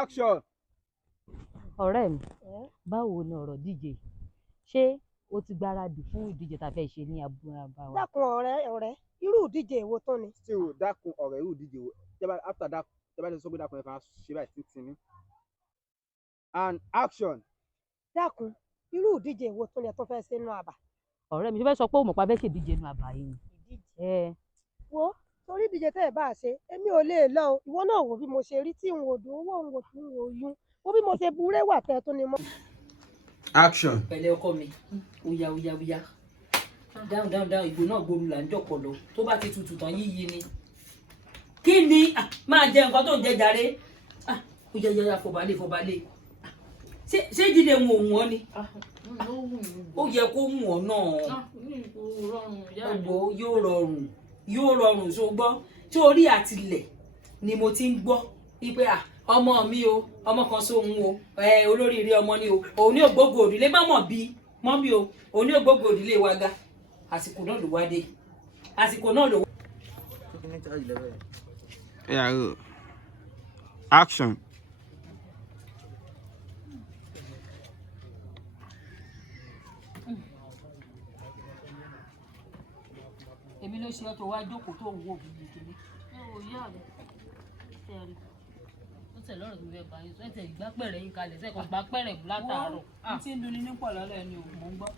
Action. Ọ̀rẹ́ mi, báwo ni ọ̀rọ̀ díje? Ṣé o ti gbáradì fún ìdíje tá a fẹ́ ṣe ní abúlé wa? Dákun ọ̀rẹ́, irú ìdíje èwo tó ni? Ṣé o dákun ọ̀rẹ́ irú ìdíje wo? After that, tẹ́ bá ti sọ pé dákun ẹ kan ṣe báyìí títí ní. And action. Dákun irú ìdíje èwo tó ni ẹ tó fẹ́ ṣe nínú àbà? Ọ̀rẹ́ mi, ṣe fẹ́ sọ pé o mọ̀ pa fẹ́ ṣe ìdíje nínú àbá yìí ni? Ìdíje. Wo torí ìdíje tẹ́ ẹ bá ṣe, èmi ò lè lọ o. Ìwọ náà wò bí mo ṣe rí tí n ò dùn owó n ò tún wò yún. Wo bí mo ṣe burẹ́ wà tẹ́ tó ni mọ́. Action. Pẹ̀lẹ́ ọkọ mi, oya. Dáhùn, ìgò náà gbóru là ń jọ̀pọ̀ lọ. Tó bá ti tutù tán yíyí ni. Kí ni? Máa jẹ nǹkan tó ń jẹ jàre. Oya, fọbalẹ̀. Ṣé jíde ń wò wọ́n ni? Ó yẹ kó wù ọ́ náà. Ẹ̀gbọ́n yóò rọrùn ṣùgbọ́n tí orí àtilẹ̀ ni mo ti ń gbọ́ wípé ọmọ mi o, ọmọ kan sóhun o, olóríire ọmọ ni o, òun ní ògbógbò òdílé mọ́mọ́ bí mọ́mí o, òun ní ògbógbò òdílé wa ga. Àsìkò náà ló wá dé. Yeah. Action. Èmi ló ṣe ọ́ tó wá jókòó tó ń wò bí kékeré. Ìyá mi tẹ̀rí ó tẹ̀ lọ́rọ̀ tó fẹ́ bá yín sọ ẹ̀tẹ̀ ìgbà pẹ̀rẹ̀ yín kalẹ̀ sẹ́kọ̀ọ́ gbà pẹ̀rẹ̀ látàárọ̀. N tí ń dunni ní pọ̀ lọ́lọ́ ẹni ò mọ̀ ń gbọ́.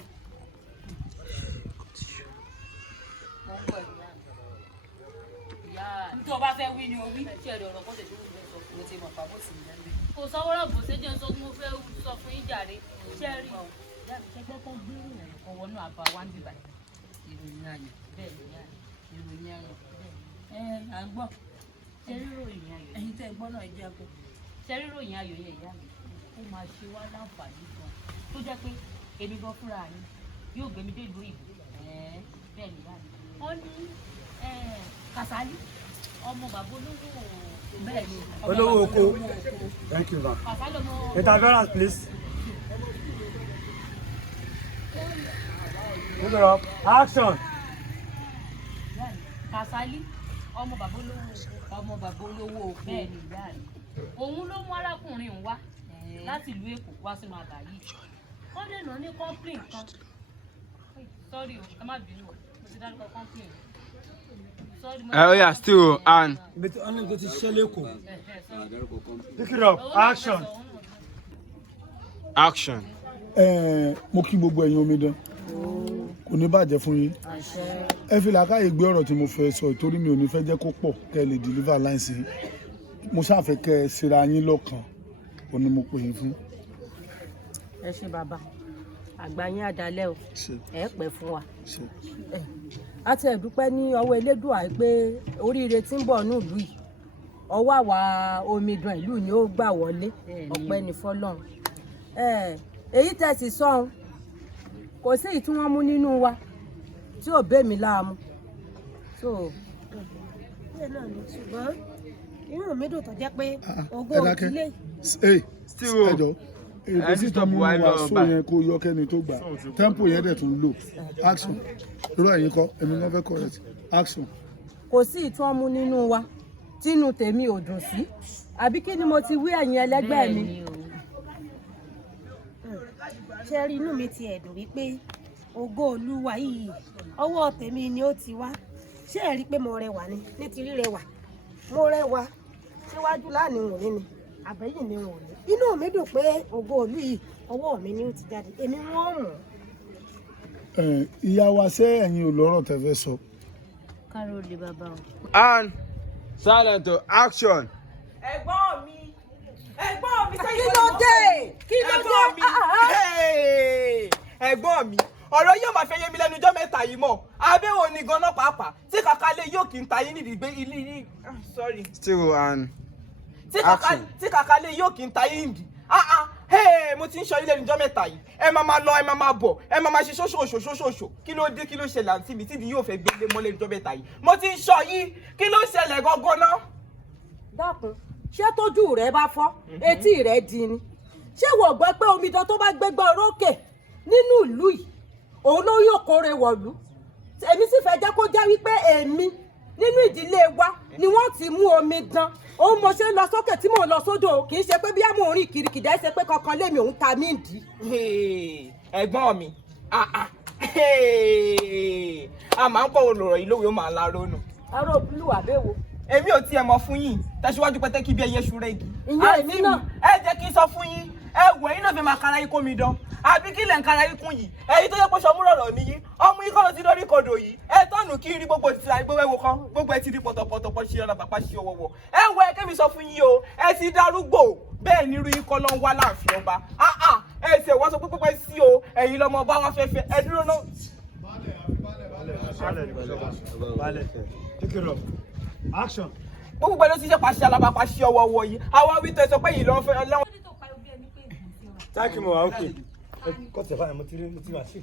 Ìyá n tó bá fẹ́ wí ni o wí. Ẹ̀tí ẹ̀rọ ọ̀rọ̀ kọ́tẹ̀ tó ń bẹ sọ mo ti mọ̀ pa bó ti ń lẹ́nu. Kò sọ́wọ́rọ̀ bò ṣe jẹ́ sọ tí mo fẹ́ sọ fún yín jàre. Ṣẹ́rí ṣẹgbẹ́ kan gbé ìrìn kan wọnú àbá wa ń bìbà. Ìròyìn ayọ̀ bẹ́ẹ̀ ni ìròyìn ayọ̀ à ń gbọ́. Ṣẹ́ríròyìn ayọ̀ ẹ̀yin tẹ́ gbọ́ náà jẹ́ àpò. Ṣẹ́ríròyìn ayọ̀ yẹn ìyá mi ó máa ṣe wá láǹfààní gan tó jẹ́ pé èmi gan fúnra mi yóò gbé mi dé ìlú ìbò bẹ́ẹ̀ ni ìyá mi. Wọ́n ní Kàsálí ọmọ bàbá olówó bẹ́ẹ̀ ni olówó oko. Thank you, ma'am. Interference, please. Move it up. Action. Kàsálí ọmọ bàbá olówó bẹ́ẹ̀ ni ìyá rẹ̀ òun ló mú arákùnrin òun wá láti ìlú Èkó wá sínú àbá yìí wọ́n dènà ní complain kan sorry o ẹ má bínú o mo ti dárúkọ complain sorry mo. Yeah, still and. But only go to Sheleko. Pick it up. Action. Action. Mo kí gbogbo ẹ̀yin omidan kò ní bàjẹ́ fún yín ẹ fi làákàyè gbé ọ̀rọ̀ tí mo fẹ́ sọ ìtorí mi ò ní fẹ́ jẹ́ kó pọ̀ kẹ́ ẹ lè deliver line sí mo ṣàfẹ́ kẹ́ ẹ ṣera yín lọ́kàn ò ní mo pè yín fún. Ẹ ṣé bàbá àgbà yín àdálẹ́ o ẹ pẹ́ fún wa. A ti ẹ̀dúpẹ́ ní ọwọ́ Elédùà pé oríire tí ń bọ̀ nílùú yìí ọwọ́ àwa omidan ìlú ni ó gbà wọlé ọpẹ́ ní fọ́lọ́run. Èyí tẹ̀sí sọ́hun kò sí èyí tí wọ́n mú nínú wa tí ò bẹ́ mi láàmú. Bẹ́ẹ̀ náà ni ṣùgbọ́n inú mi dùn tó jẹ́ pé ògo òdílé. Ẹjọ́ èdè sí tó mú wa só yẹn kó yọ kẹ́ni tó gbà tempo yẹn dẹ̀ tún lò. Action. Irú ẹ̀yin kọ́ èmi náà fẹ́ correct. Action. Kò sí èyí tí wọ́n mú nínú wa tínú tèmi ò dùn sí àbí kí ni mo ti wí ẹ̀yin ẹlẹ́gbẹ́ mi. Ṣé rí inú mi ti ẹ̀dùn wípé ògo Olúwa yìí ọwọ́ tèmi ni ó ti wá. Ṣé ẹ rí pé mo rẹwà ni ní ti rírẹwà mo rẹwà síwájú láàrin òní ni àbẹ́yìn ni òní. Inú mi dùn pé ògo Olú yìí ọwọ́ mi ni ó ti jáde èmi wọ́n mọ̀. Ìyá wa ṣé ẹ̀yin ò lọ́rọ̀ tẹ́ fẹ́ sọ. Káró lè bàbá o. And silent to action. Ẹ̀gbọ́n mi Kí ló dé? Ẹ̀gbọ́n mi ọ̀rọ̀ yóò máa fẹ́ yé mi lẹ́nu ọjọ́ mẹ́ta yìí mọ́ abẹ́wò ni gan-an pàápàá tí kàkálẹ̀ yóò kí n ta yín nídìí gbé ilé sorry. Still and action. Tí kàkálẹ̀ yóò kí n ta yín nídìí mo ti ń sọ ilé ọjọ́ mẹ́ta yìí ẹ máa lọ ẹ máa bọ̀ ẹ máa ṣe ṣóṣòṣò kí ló dé kí ló ṣẹlẹ̀ àǹtí mi tíbi yóò fẹ́ gbélé mọ́lẹ̀ ọjọ́ mẹ́ta yìí mo ti ń sọ yìí kí ló ṣẹlẹ̀ gangan náà. Dákun ṣé tójú rẹ bá fọ́ etí rẹ di ni ṣé wọ́n gbọ́ pé omidan tó bá gbégbá orókè nínú ìlú yìí òun ló yóò kóre wọ̀lú èmi sì fẹ́ jẹ́ kó jẹ́ wípé èmi nínú ìdílé wa ni wọ́n ti mú omidan ó mo ṣe ń lọ sókè tí mò ń lọ sódò kì í ṣe pé bí àmọ́ orin kìrìkìdá ẹ ṣe pé kankan lémi òun ta mí dì. ẹ̀gbọ́n mi a máa ń kọ́ olùrọ̀ yìí lówe ó máa ń la ronú. aró búlù àbẹ́wò. èmi ò tiẹ̀ mọ̀ fún yín tẹ̀síwájú pẹ́tẹ́ kí bí ẹyẹ ṣúrẹ́gì. ìyá èmi náà. ẹ jẹ́ kí n sọ fún yín ẹ wò ẹ̀yin náà fẹ́ máa kára yín kó mi dán àbí kí lẹ̀ ń kára yín kún yìí ẹ̀yin tó yẹ pé sọmúrọ̀rọ̀ nìyí ọmọ yín kọ́ ló ti lórí kodò yìí ẹ tọ́nù kí n rí gbogbo ìtura gbogbo ẹ̀wò kan gbogbo ẹ ti rí pọ̀tọ̀pọ̀tọ̀ pọ̀ ṣe ọ̀nà bàbá ṣe ọwọ́wọ́ ẹ wọ ẹ kẹ́mi sọ fún yín o ẹ ti darúgbò bẹ́ẹ̀ ni irú yín kọ́ ló ń wá láàfin ọba ẹ ṣe wọ́n sọ pé pẹ́pẹ́ sí o ẹ̀yin lọ́mọ bá wọn fẹ́fẹ́ ẹ dúró náà. Take it up. Action. Gbogbo ẹni tí ṣe pàṣẹ alábàápàṣẹ ọwọ́wọ́ yìí àwa wí tẹ sọ pé yìí ló ń fẹ́ ọlọ́run. Thank you, ma. Okay. Cut the fire. Mo ti wá sí.